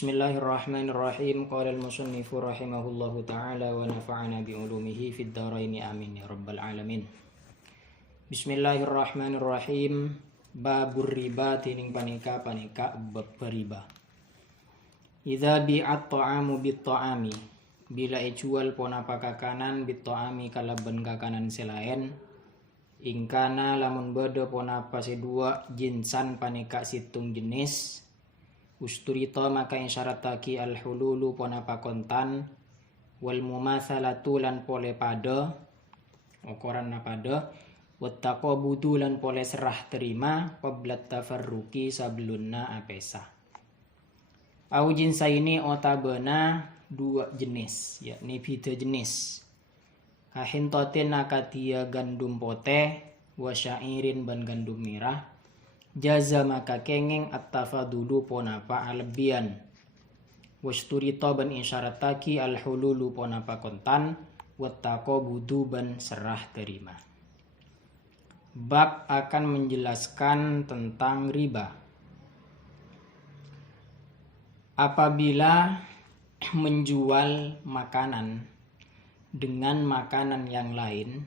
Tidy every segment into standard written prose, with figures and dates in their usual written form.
Bismillahirrahmanirrahim. Qala al-musannifu rahimahullahu ta'ala wa nafa'ana bi'ulumihi fid dharaini amin ya rabbal alamin. Bismillahirrahmanirrahim. Babur riba tining panika bab riba. Idza bi'at ta'amu bit ta'ami. Bila jual pona pakakanan bit ta'ami kalaban kakanan selain ingkana lamun beda pona pasedua jinsan panika situng jenis usturita maka insyarataki al-hululu pona pakontan wal mumatsalatu lan pole pada ukuran pada wattaqabudu lan pole serah terima qablat tafarruqi sablunna apesa au jinsa ini otabana dua jenis yakni beda jenis kahintotin akadia gandum pote wa syairin ban gandum merah jaza maka kengeng at-tafadulu ponapa alebian wasturita ban insyarataki al-hululu ponapa kontan wattaqabudu ban serah terima. Bab akan menjelaskan tentang riba. Apabila menjual makanan dengan makanan yang lain,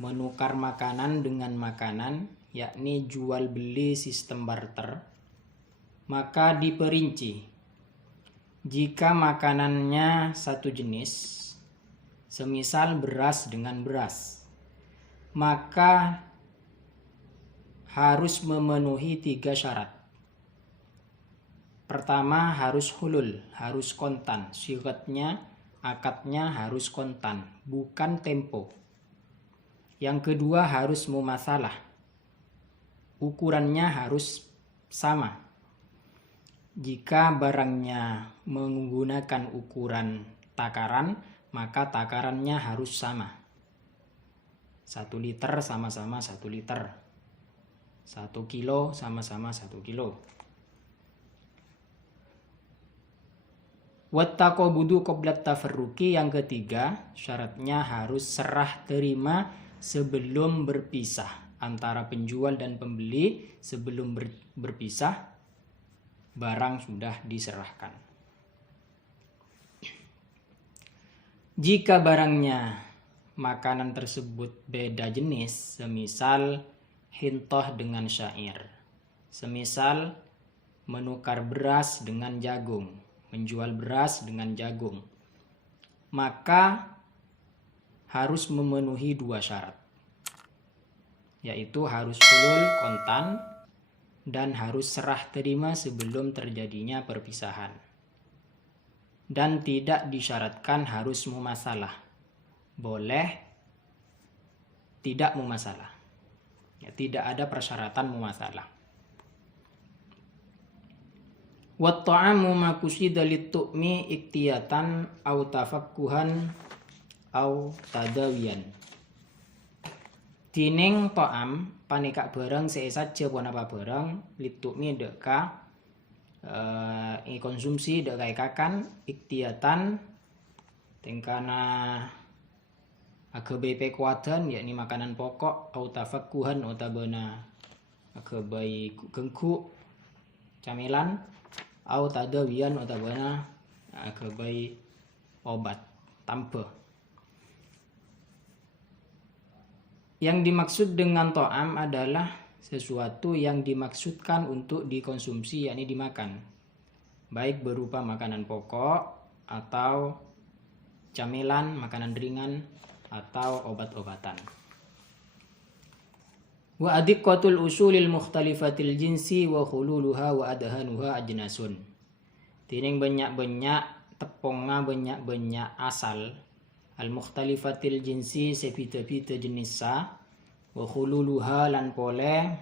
menukar makanan dengan makanan, yakni jual beli sistem barter, maka diperinci jika makanannya satu jenis, semisal beras dengan beras, maka harus memenuhi 3 syarat. Pertama, harus hulul, harus kontan, syiratnya, akadnya harus kontan, bukan tempo. Yang kedua, harus mumatsalah, ukurannya harus sama. Jika barangnya menggunakan ukuran takaran, maka takarannya harus sama. 1 liter sama-sama 1 liter. 1 kilo sama-sama 1 kilo. Wattaqabudu qablat tafarruqi, yang ketiga, syaratnya harus serah terima sebelum berpisah. Antara penjual dan pembeli sebelum berpisah barang sudah diserahkan. Jika barangnya makanan tersebut beda jenis, semisal hintoh dengan syair, semisal menukar beras dengan jagung, menjual beras dengan jagung, maka harus memenuhi 2 syarat, yaitu harus hulul kontan dan harus serah terima sebelum terjadinya perpisahan. Dan tidak disyaratkan harus mumatsalah. Boleh tidak mumatsalah. Ya, tidak ada persyaratan mumatsalah. Wa ta'amu ma kusida lit-tu'mi iktiyatan aw tafakkuhan aw tadawiyan. Dining to'am panika barang sesaja pun apa barang litukmi deka konsumsi deka ikakan iktiyatan tingkana agabai pekuatan yakni makanan pokok au tafakkuhan utabana agabai gengku camilan au tadawiyan utabana agabai obat tambah. Yang dimaksud dengan to'am adalah sesuatu yang dimaksudkan untuk dikonsumsi, yakni dimakan, baik berupa makanan pokok atau camilan, makanan ringan atau obat-obatan. Wa adiqqatul usulil mukhtalifatil jinsi wa khululuha wa adhanuha ajnasun. Tining banyak-banyak teponga banyak-banyak asal al-mukhtalifatil jinsi sepita-pita jenis sa wa khululuha lan pole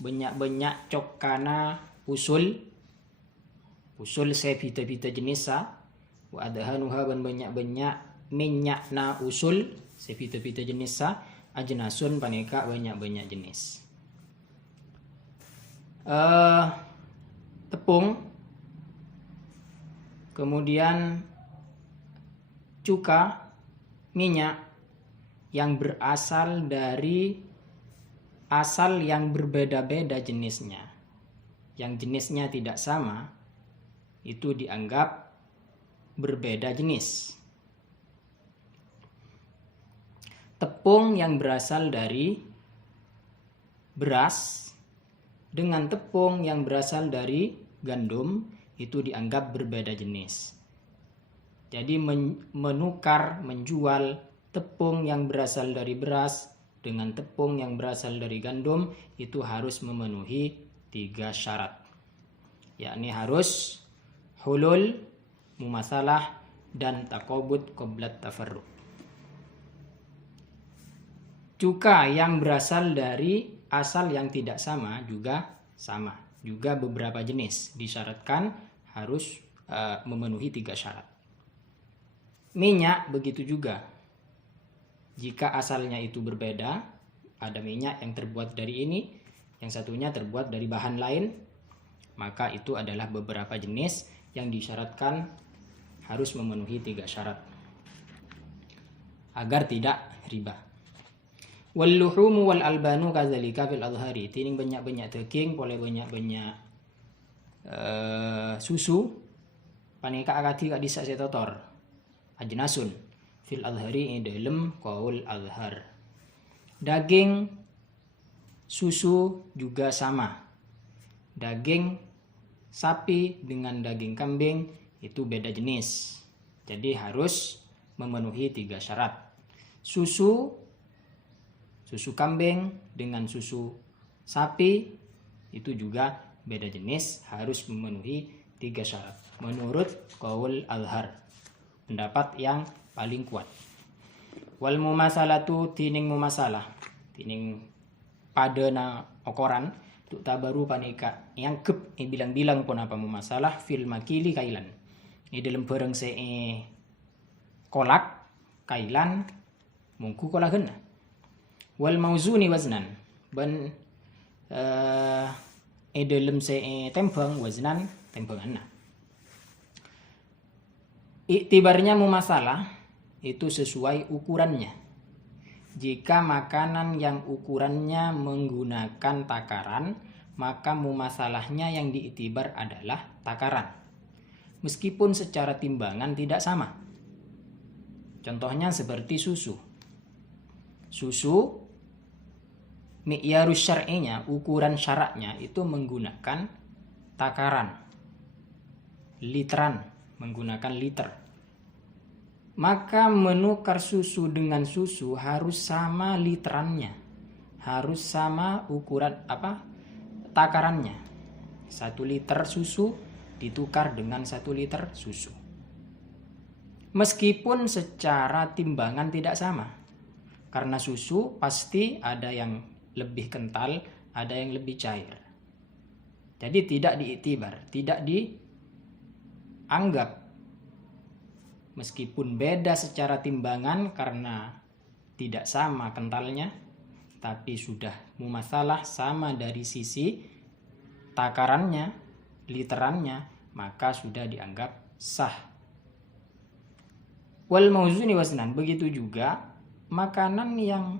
banyak-banyak cokana usul sepita-pita jenis sa wa adhanuha ban banyak-banyak minyakna usul sepita-pita jenis sa ajnasun paneka banyak-banyak jenis. Tepung, kemudian cuka, minyak yang berasal dari asal yang berbeda-beda jenisnya. yang jenisnya tidak sama itu dianggap berbeda jenis. Tepung yang berasal dari beras dengan tepung yang berasal dari gandum itu dianggap berbeda jenis. Jadi menjual tepung yang berasal dari beras dengan tepung yang berasal dari gandum itu harus memenuhi 3 syarat. Yakni harus hulul, mumasalah, dan taqabud qabla tafarruq. Cuka yang berasal dari asal yang tidak sama juga sama. Juga beberapa jenis disyaratkan harus memenuhi 3 syarat. Minyak begitu juga. Jika asalnya itu berbeda, ada minyak yang terbuat dari ini, yang satunya terbuat dari bahan lain, maka itu adalah beberapa jenis yang disyaratkan harus memenuhi 3 syarat agar tidak riba. Wal luhumu wal albanu kadzalika fil adhari. Tining banyak-banyak daging, boleh banyak-banyak susu. Panika akadi kak disak setotor. Ajnasun fil adhari dalam qaul azhar. Daging susu juga sama. Daging sapi dengan daging kambing itu beda jenis. Jadi harus memenuhi 3 syarat. Susu kambing dengan susu sapi itu juga beda jenis, harus memenuhi 3 syarat menurut qaul azhar, pendapat yang paling kuat. Wal mumasalatu tining mumasalah, tining padana okoran tu tabaru panika yang kep bilang-bilang pun apa mumasalah fil makili kailan. Ini dalam barang kolak kailan mungku kolagen. Wal mauzuni waznan ban dalam tembang waznan tembangan. Iktibarnya mumasalah itu sesuai ukurannya. Jika makanan yang ukurannya menggunakan takaran, maka mumasalahnya yang diiktibar adalah takaran. Meskipun secara timbangan tidak sama. Contohnya seperti susu. Susu mi'yarus syar'inya, ukuran syaraknya itu menggunakan takaran. Literan, menggunakan liter. Maka menukar susu dengan susu harus sama literannya. Harus sama ukuran takarannya. 1 liter susu ditukar dengan 1 liter susu. Meskipun secara timbangan tidak sama. Karena susu pasti ada yang lebih kental, ada yang lebih cair. Jadi tidak diiktibar, tidak dianggap. Meskipun beda secara timbangan karena tidak sama kentalnya, tapi sudah mumasalah sama dari sisi takarannya, literannya, maka sudah dianggap sah. Wal mauzuni wasnan, begitu juga makanan yang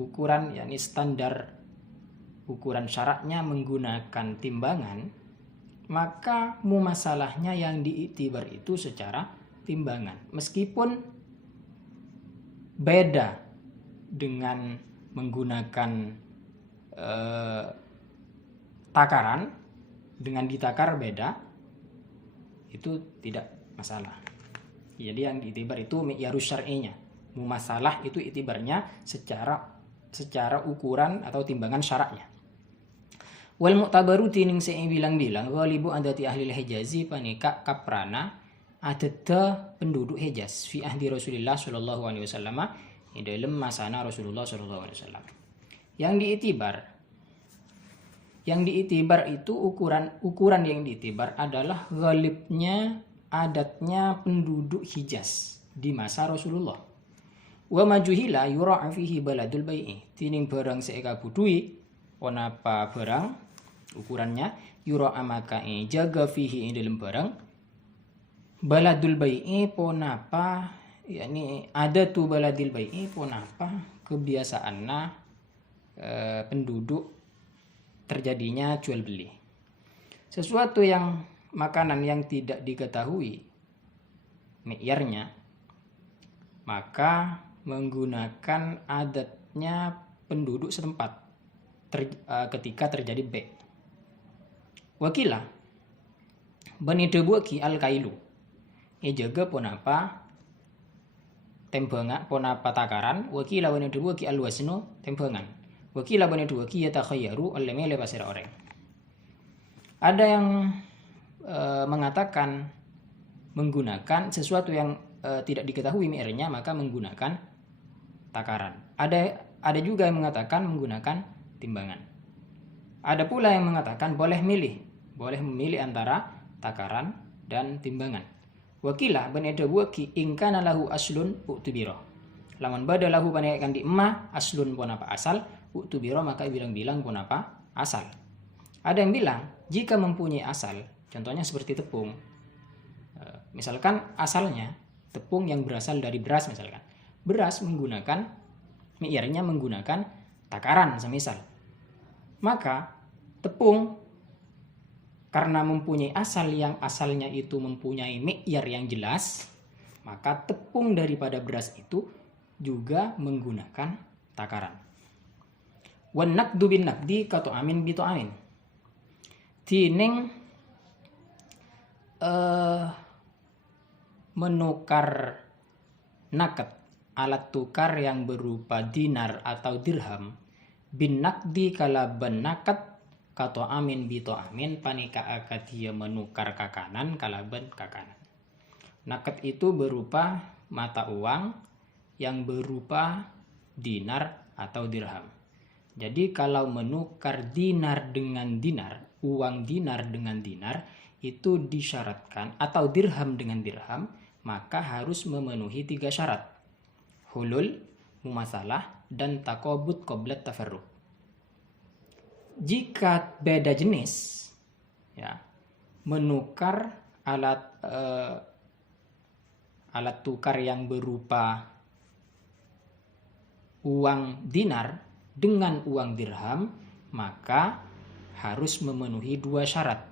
ukuran yakni standar ukuran syaraknya menggunakan timbangan, maka mumasalahnya yang diiktibar itu secara timbangan. Meskipun beda dengan menggunakan takaran, dengan ditakar beda, itu tidak masalah. Jadi yang diiktibar itu mi'yarus syar'inya. Mumasalah itu iktibarnya secara ukuran atau timbangan syaraknya. Wal mu'tabaru tining bilang-bilang ghalibu adati ahli Hijazi panika kaprana adada penduduk Hijaz fi ahdi Rasulullah sallallahu alaihi wasallam di dalam masana Rasulullah sallallahu alaihi wasallam. Yang diiktibar itu ukuran yang diiktibar adalah ghalibnya adatnya penduduk Hijaz di masa Rasulullah. Wa majuhila yura'a fihi baladul bai'i. Tining barang seeka budui onapa barang ukurannya yura'a maka jaga fihi dalam barang baladul bai'i ponapa yakni ada tu baladil bai'i ponapa kebiasaanna penduduk terjadinya jual beli. sesuatu yang makanan yang tidak diketahui mi'yarnya, maka menggunakan adatnya penduduk setempat ketika terjadi be. Wakila bani debuaki al-kailu jaga ponapa tembangan ponapa takaran, wakila bani debuaki al-wasnu tembangan, wakila bani debuaki yatakhayyaru al-lemele pasir orang. Ada yang mengatakan menggunakan sesuatu yang tidak diketahui mi'yarnya, maka menggunakan takaran. Ada juga yang mengatakan menggunakan timbangan. Ada pula yang mengatakan boleh memilih antara takaran dan timbangan. Wakila bani debuaki ingkana lahu aslun uktubiro. Laman bada lahu panaikan di emma aslun pun apa asal, uktubiro maka bilang-bilang pun apa asal. Ada yang bilang jika mempunyai asal, contohnya seperti tepung. Misalkan asalnya tepung yang berasal dari beras misalkan. Beras menggunakan mi'yarnya menggunakan takaran semisal. Maka tepung karena mempunyai asal yang asalnya itu mempunyai mi'yar yang jelas, maka tepung daripada beras itu juga menggunakan takaran. Wan naqdu bin naqdi ka tu'amin bi tu'amin. Tining menukar nakad, alat tukar yang berupa dinar atau dirham, bin naqdi kalaban nakad kato amin bito amin panika akadia menukar kakanan kalaban kakanan. Nakad itu berupa mata uang yang berupa dinar atau dirham. Jadi kalau menukar dinar dengan dinar, uang dinar dengan dinar, itu disyaratkan, atau dirham dengan dirham, maka harus memenuhi 3 syarat. Hulul, mumasalah, dan takobut qoblat tafarruq. Jika beda jenis, ya, menukar alat tukar yang berupa uang dinar dengan uang dirham, maka harus memenuhi 2 syarat,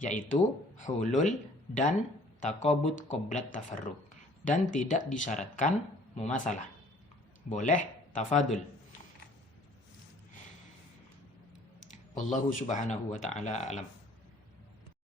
yaitu hulul dan takobut qoblat tafarruq, dan tidak disyaratkan mumasalah. Boleh tafadul. Wallahu subhanahu wa ta'ala alam.